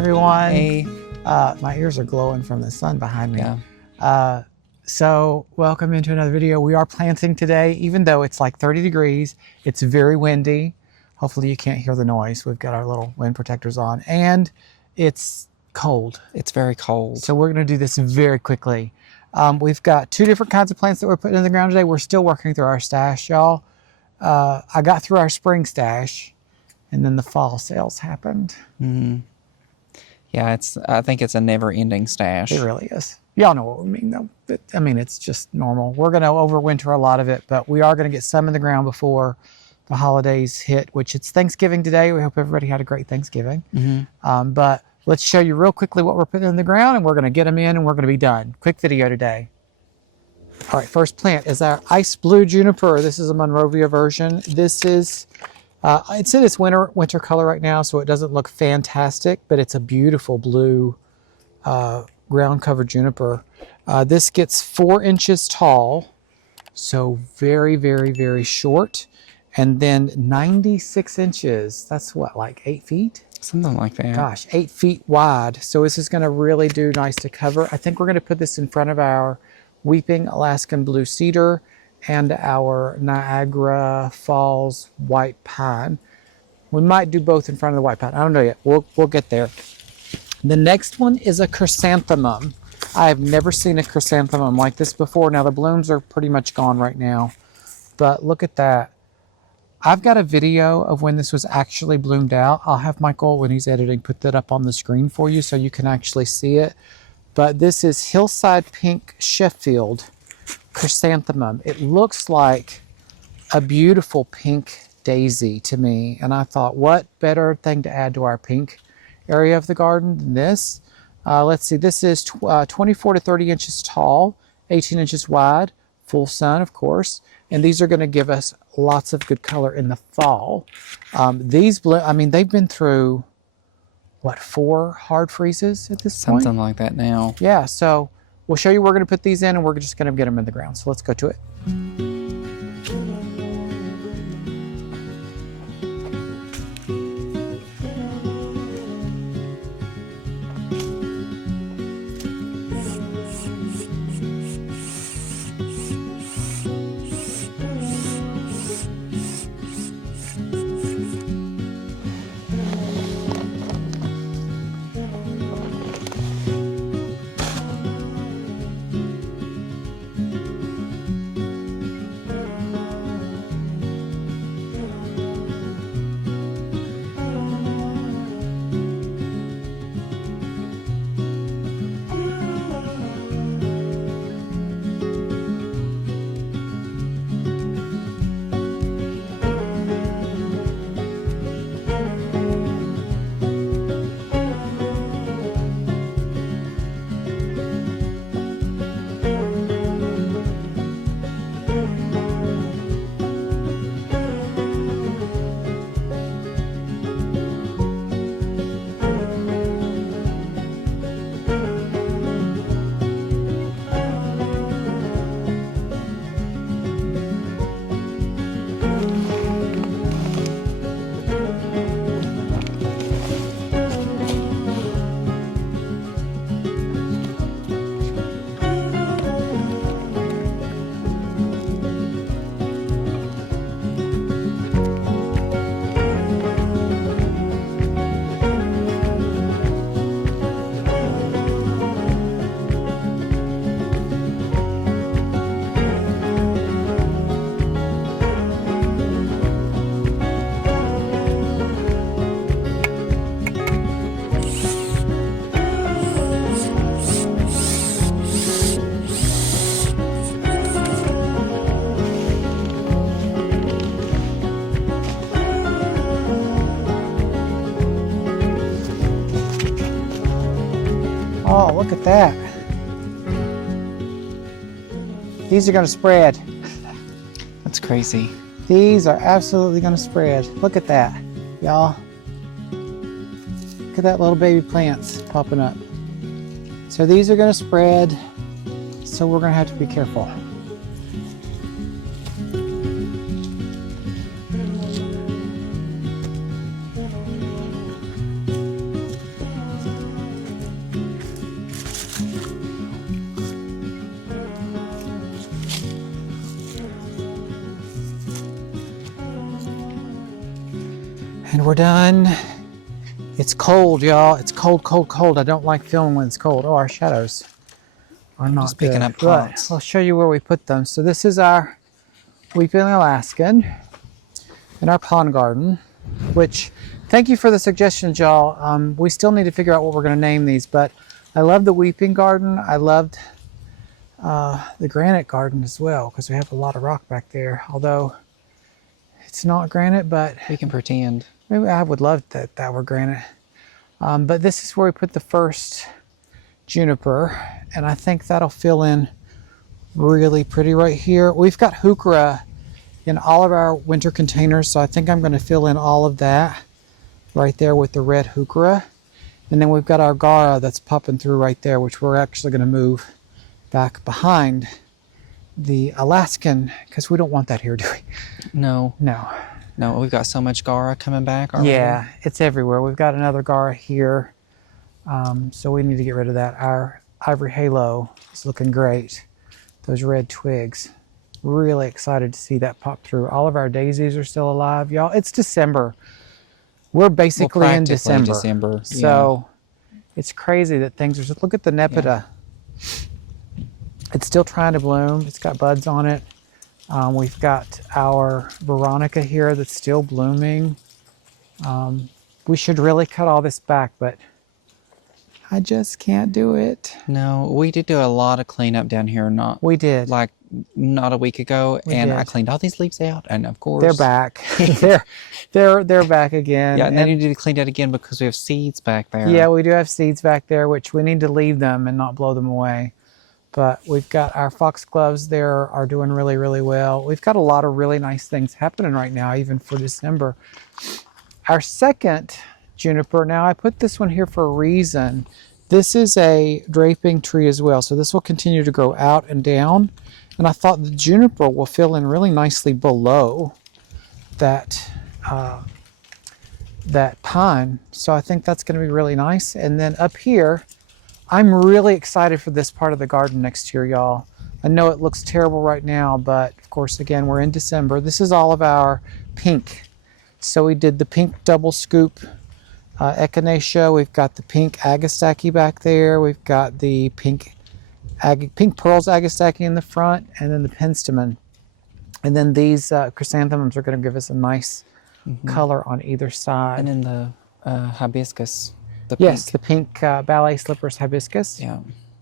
everyone. Hey. My ears are glowing from the sun behind me. Yeah. So welcome into another video. We are planting today, even though it's like 30 degrees. It's very windy. Hopefully you can't hear the noise. We've got our little wind protectors on, and it's cold. It's very cold. So we're going to do this very quickly. We've got two different kinds of plants that we're putting in the ground today. We're still working through our stash, y'all. I got through our spring stash, and then the fall sales happened. Mm-hmm. Yeah, I think it's a never-ending stash. It really is. Y'all know what we mean, though. It's just normal. We're going to overwinter a lot of it, but we are going to get some in the ground before the holidays hit, which it's Thanksgiving today. We hope everybody had a great Thanksgiving. Mm-hmm. But let's show you real quickly what we're putting in the ground, and we're going to get them in, and we're going to be done. Quick video today. All right, first plant is our ice blue juniper. This is a Monrovia version. This is, it's in its winter color right now, so it doesn't look fantastic, but it's a beautiful blue ground covered juniper. This gets 4 inches tall, so very, very, very short. And then 96 inches, that's what, like 8 feet? Something like that. Gosh, 8 feet wide. So this is gonna really do nice to cover. I think we're gonna put this in front of our Weeping Alaskan Blue Cedar and our Niagara Falls White Pine. We might do both in front of the White Pine. I don't know yet. We'll get there. The next one is a chrysanthemum. I have never seen a chrysanthemum like this before. Now the blooms are pretty much gone right now, but look at that. I've got a video of when this was actually bloomed out. I'll have Michael, when he's editing, put that up on the screen for you so you can actually see it. But this is Hillside Pink Sheffield Chrysanthemum. It looks like a beautiful pink daisy to me. And I thought, what better thing to add to our pink area of the garden than this? Let's see, this is 24 to 30 inches tall, 18 inches wide, full sun, of course. And these are going to give us lots of good color in the fall. They've been through, what, 4 hard freezes at this point? Something like that now. Yeah, so we'll show you where we're going to put these in, and we're just going to get them in the ground. So let's go to it. Oh, look at that. These are going to spread. That's crazy. These are absolutely going to spread. Look at that, y'all. Look at that little baby plants popping up. So these are going to spread, so we're going to have to be careful. And we're done. It's cold, y'all. It's cold, cold, cold. I don't like filming when it's cold. Oh, our shadows are not just picking good. up pots. But I'll show you where we put them. So this is our Weeping Alaskan in our pond garden, which, thank you for the suggestions, y'all. We still need to figure out what we're going to name these, but I love the Weeping Garden. I loved the Granite Garden as well, because we have a lot of rock back there, although it's not granite, but We can pretend. maybe I would love that were granite. But this is where we put the first juniper, and I think that'll fill in really pretty right here. We've got heuchera in all of our winter containers, so I think I'm going to fill in all of that right there with the red heuchera. And then we've got our gara that's popping through right there, which we're actually going to move back behind the Alaskan, because we don't want that here, do we? No. No. No, we've got so much gara coming back already. Yeah, it's everywhere. We've got another gara here, so we need to get rid of that. Our ivory halo is looking great. Those red twigs. Really excited to see that pop through. All of our daisies are still alive, y'all. It's December. We're basically in December. So it's crazy that things are just, look at the Nepeta. It's still trying to bloom. It's got buds on it. We've got our Veronica here that's still blooming. We should really cut all this back, but I just can't do it. No, we did do a lot of cleanup down here We did. not a week ago, and I did. cleaned all these leaves out, and of course They're back. they're back again. Yeah, and then you need to clean that again because we have seeds back there. Yeah, we do have seeds back there, which we need to leave them and not blow them away. But we've got our foxgloves there are doing really, really well. We've got a lot of really nice things happening right now, even for December. Our second juniper, now I put this one here for a reason. This is a draping tree as well, so this will continue to grow out and down. And I thought the juniper will fill in really nicely below that that pine. So I think that's going to be really nice. And then up here, I'm really excited for this part of the garden next year, y'all. I know it looks terrible right now, but of course, again, we're in December. This is all of our pink. So we did the pink double scoop echinacea. We've got the pink agastache back there. We've got the pink pearls agastache in the front, and then the penstemon. And then these chrysanthemums are going to give us a nice color on either side. And then the hibiscus. Yes, the pink ballet slippers hibiscus. Yeah.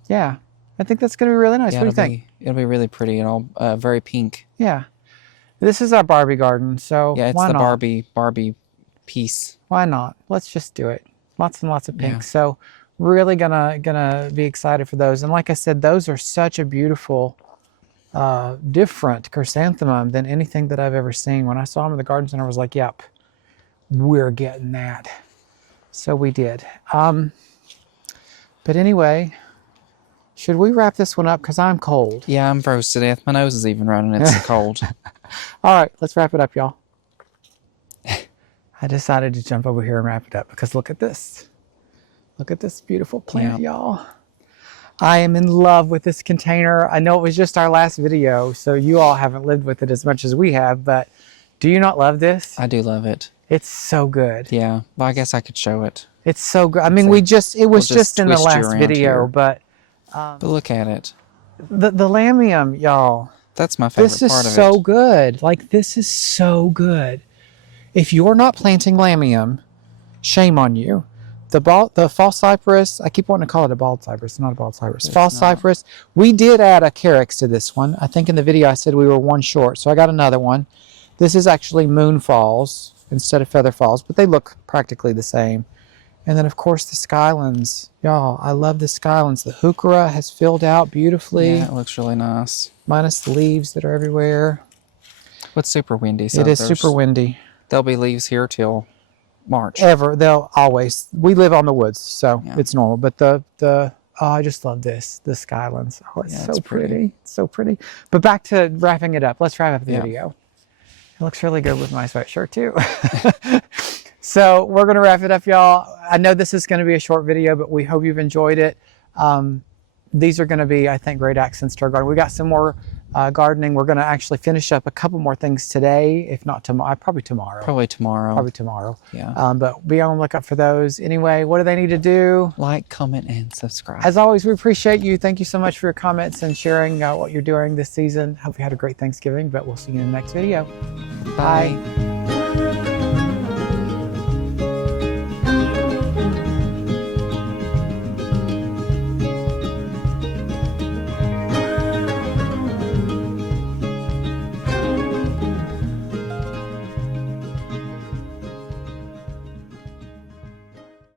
Yeah, I think that's going to be really nice. Yeah, what do you think? It'll be really pretty and all very pink. Yeah. This is our Barbie garden, so Yeah, it's why the not? Barbie piece. Why not? Let's just do it. Lots and lots of pink. Yeah. So really gonna be excited for those. And like I said, those are such a beautiful, different chrysanthemum than anything that I've ever seen. When I saw them in the garden center, I was like, yep, we're getting that. So we did. But anyway, should we wrap this one up? Because I'm cold. Yeah, I'm froze to death. My nose is even running. It's so cold. All right, let's wrap it up, y'all. I decided to jump over here and wrap it up because look at this. Look at this beautiful plant, y'all. I am in love with this container. I know it was just our last video, so you all haven't lived with it as much as we have, but do you not love this? I do love it. It's so good. Yeah, well, I guess I could show it. It's so good. I mean, it was just in the twist you last around video, here. but But look at it. the lamium, y'all. That's my favorite This is part of so it. good. Like, this is so good. If you're not planting lamium, shame on you. The false cypress, I keep wanting to call it a bald cypress, not a bald cypress. It's False not. cypress. We did add a carex to this one. I think in the video I said we were one short, so I got another one. This is actually moon falls instead of feather falls, but they look practically the same. And then, of course, the skylands. Y'all, I love the skylands. The heuchera has filled out beautifully, Yeah, it looks really nice. minus the leaves that are everywhere. But super windy. So It is super windy. There'll be leaves here till March. They'll always. We live on the woods, so Yeah. it's normal. But oh, I just love this. The skylands. Oh, it's Yeah, so it's pretty. pretty. It's so pretty. But back to wrapping it up. Let's wrap up the Yeah. video. It looks really good with my sweatshirt too. So we're gonna wrap it up, y'all. I know this is gonna be a short video, but we hope you've enjoyed it. These are gonna be, I think, great accents to our garden. We got some more gardening. We're going to actually finish up a couple more things today, if not tomorrow. Probably tomorrow. Probably tomorrow. Probably tomorrow. Yeah. But be on the lookout for those. Anyway, what do they need to do? Like, comment, and subscribe. As always, we appreciate you. Thank you so much for your comments and sharing what you're doing this season. Hope you had a great Thanksgiving, but we'll see you in the next video. Bye.